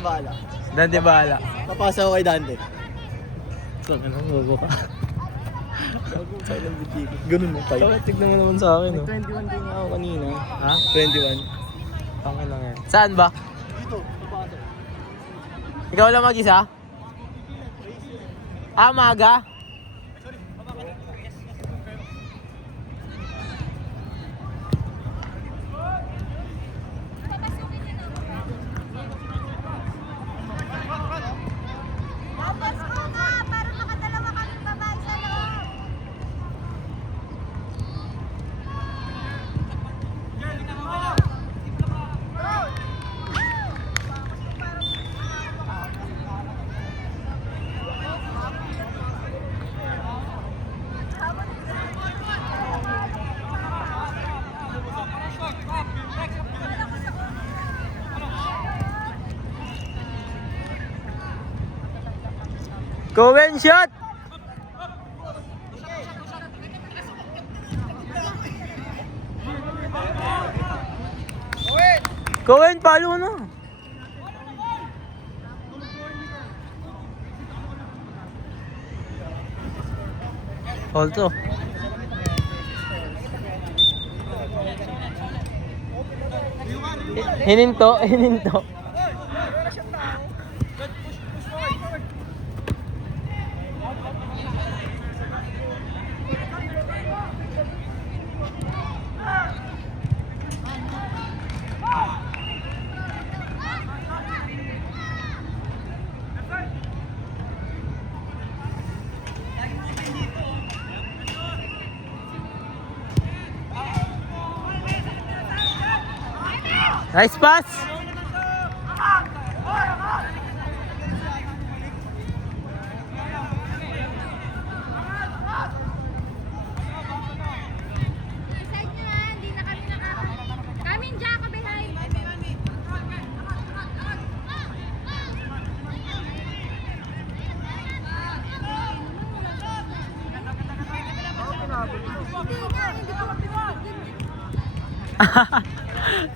Dante bahala. Dante bahala. Papasa ko kay Dante. Saan ka nang gogo ka? Bago tayo ng bitiki. Ganun mo tayo. Tignan mo naman sa akin, May oh. 21 din ako kanina. Ha? 21. Pangin lang yan. Saan ba? Dito, papasa. Ikaw lang mag-isa? Ah, maga? Cohen shot! Cohen, palo na! Hold to. Hininto. Nice pass!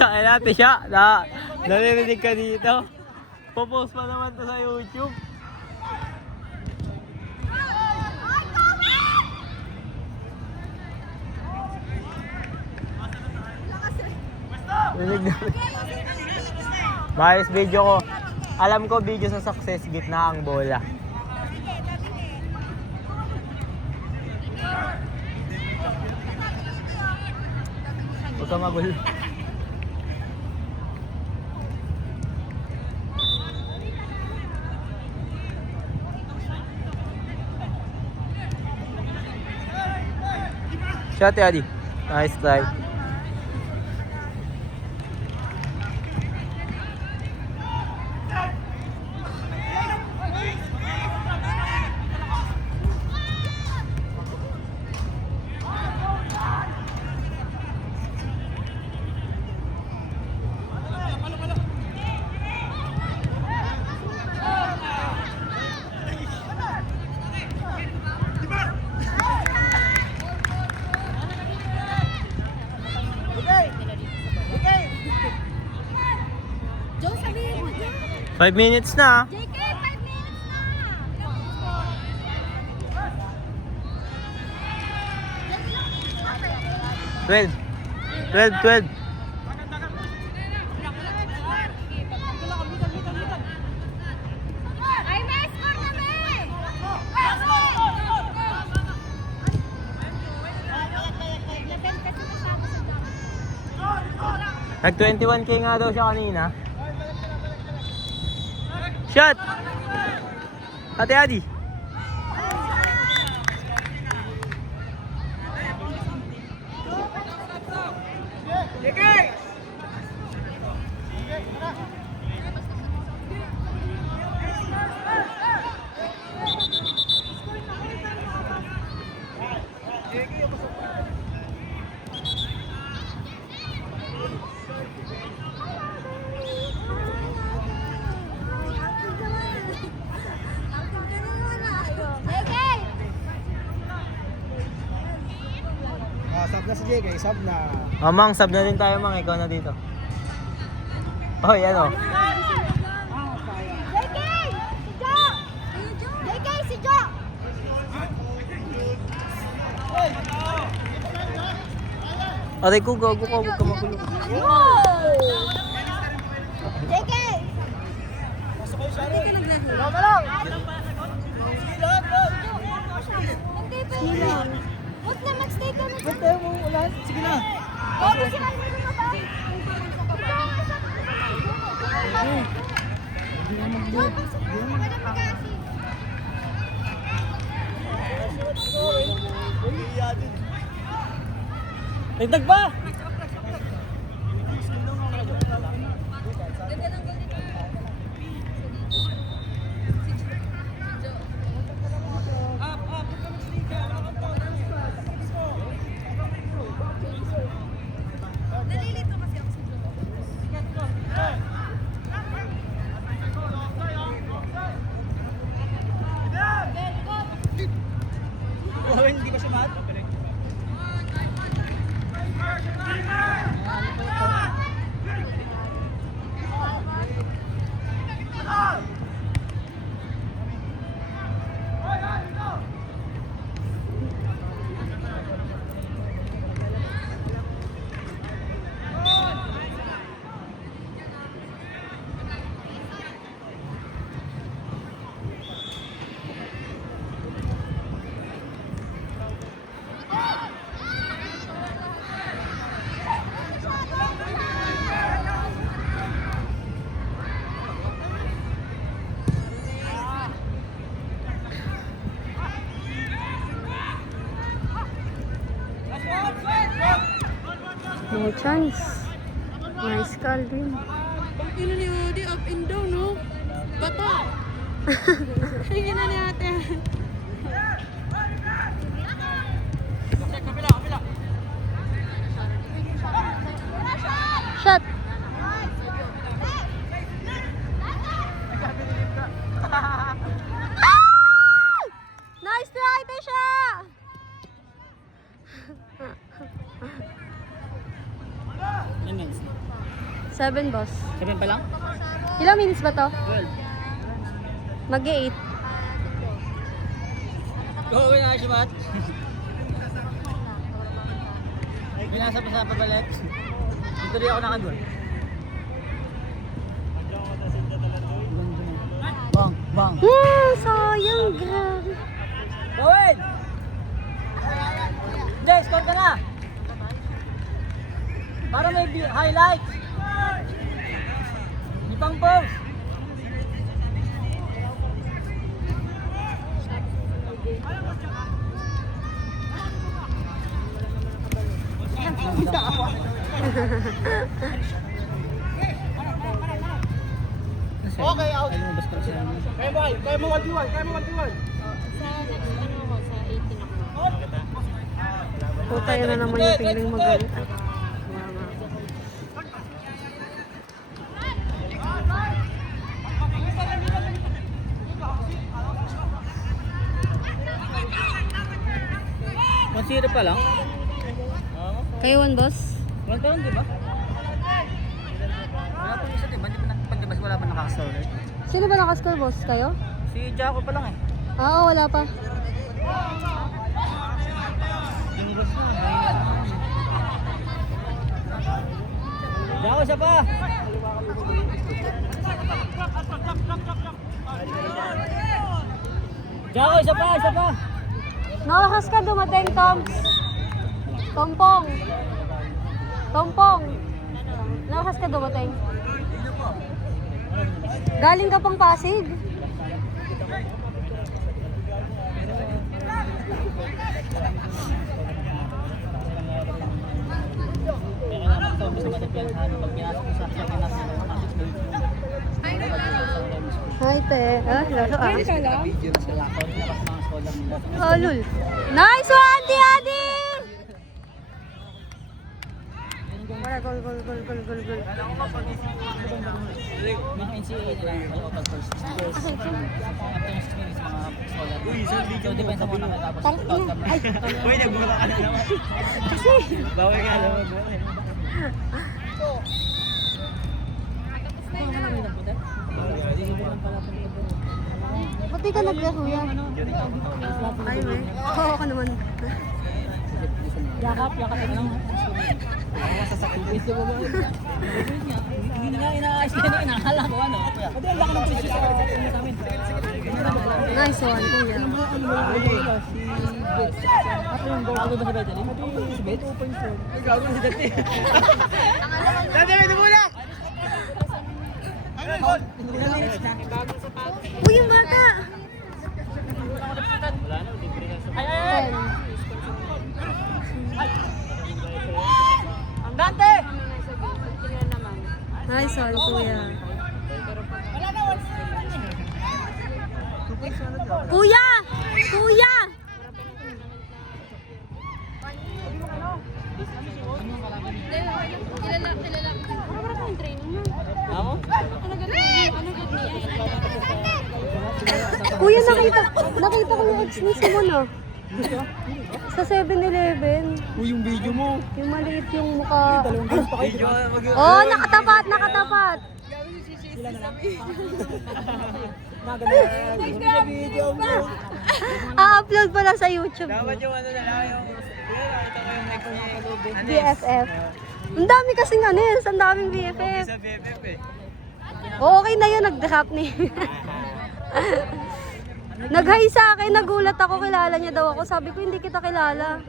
Saan natin siya? Narinig ka dito. Popost pa naman to sa YouTube. Maayos video ko. Alam ko video sa success, gitna ang bola. Huwag ka magulo. Shot, Adi. Nice try. Joe, sabihin mo dyan. 5 minutes na. JK, 5 minutes na. 12. Ay, may score na, be! Nag 21k nga daw siya kanina. Shot! Ate Adi. Sub na si JK, sub na. Mang, sub na din tayo, Mang. Ikaw na dito. Oh, yan o. Aray ko, gago ka, huwag ka magulo. JK! Hindi pa yun. Huwag na, mag-stay ka na. Ba't tayo mo ulan? Sige na. Oo, sirahan mo na ba? Dagdag pa! Hindi ba siya mat? No chance. Nice call din. Pag ino ni Odi, up and down, no? Bata! Sige na ni ate. Shot! Ah! Nice try, Tisha! Ilan minutes? 7, boss. 7 pa lang? Ilang minutes ba to? 12. Mag-8. Oo, na siya, Mat. Binasa pa sa pabalik. Dito rin ako nakagol. Bang, bang. Sayang, grabe. Owen! Jay, score ka na! Para may highlights! Di pang post! Okay, out! Kaya mo 1v1! Kaya mo 1v1! Puta, yun na naman yung piling magalit. Masira pa lang? Kayo, boss? 1 pa lang, di ba? Wala pa isa, di ba? Hindi pa paglabas, wala pa nakakasawal. Sino ba nakascore, boss? Kayo? Si Jaco pa lang eh. Oo, wala pa. Yung boss na. Jaco, isa pa! Jaco, isa pa, isa pa! Nakakas ka dumating, Toms. Tompong. Tompong. Nakakas ka dumating. Galing ka pang Pasig. Hi, te. Ah, laro ah. Oh, lul. Nice one, Ate Adi! Wala, gol. Mga NCAA na lang, wala ko pag-first. After 6 minutes, mga scholar. So, depende mo na matapos. Uy, nagmura ka na naman. Kasi, Bawal ka naman. ba't di ka naglaro yan? Ay, may. Oo ka naman. Yakap na lang. Gusto mo ba? Hindi na nga inaayos ka na, inahala ko ano. Pwede ang laki ng pulis sa amin. Nice one, kuya. Ako yung goal ko ba sa Betel? Si Bet? Ay, gago na si Dati. Dati, ito muna! Uy, yung bata! Dante! Nice one, kuya. Kuya! Kuya! Kuya, nakita ko yung ex ni Simon ah. Sa 7-Eleven. Uy, yung video mo. Yung maliit yung mukha. Dalawang games pa kayo. Oh, nakatapat, nakatapat. Video mo. A-upload pala sa YouTube. Dapat yung ano na lang yung... Ito ko yung next niya. BFF. Ang dami kasing ano yun, ang daming BFF. Sa BFF eh. Oh, okay na yun, nag-drop ni. Nag-hi sa akin, nagulat ako, kilala niya daw ako. Sabi ko, hindi kita kilala.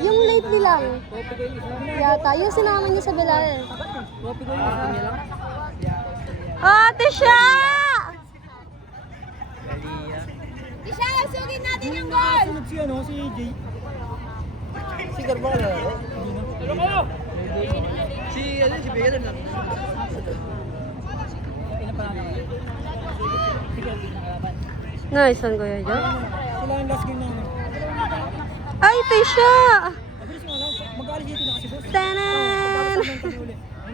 Yung lately lang. Yata, yung sinama niya sa Bilal. Ate siya! Isha, sugin natin yung goal! Sunod si ano, si Jay. Si Carvalho. Ano kayo? Si ano, si Bea lang. Nice one, Kuya Jo. Sila yung last game na ano. Ay, Tisha! Mabilis nga lang, mag-alis dito na kasi boss. Tanan! Tapos ang ulit.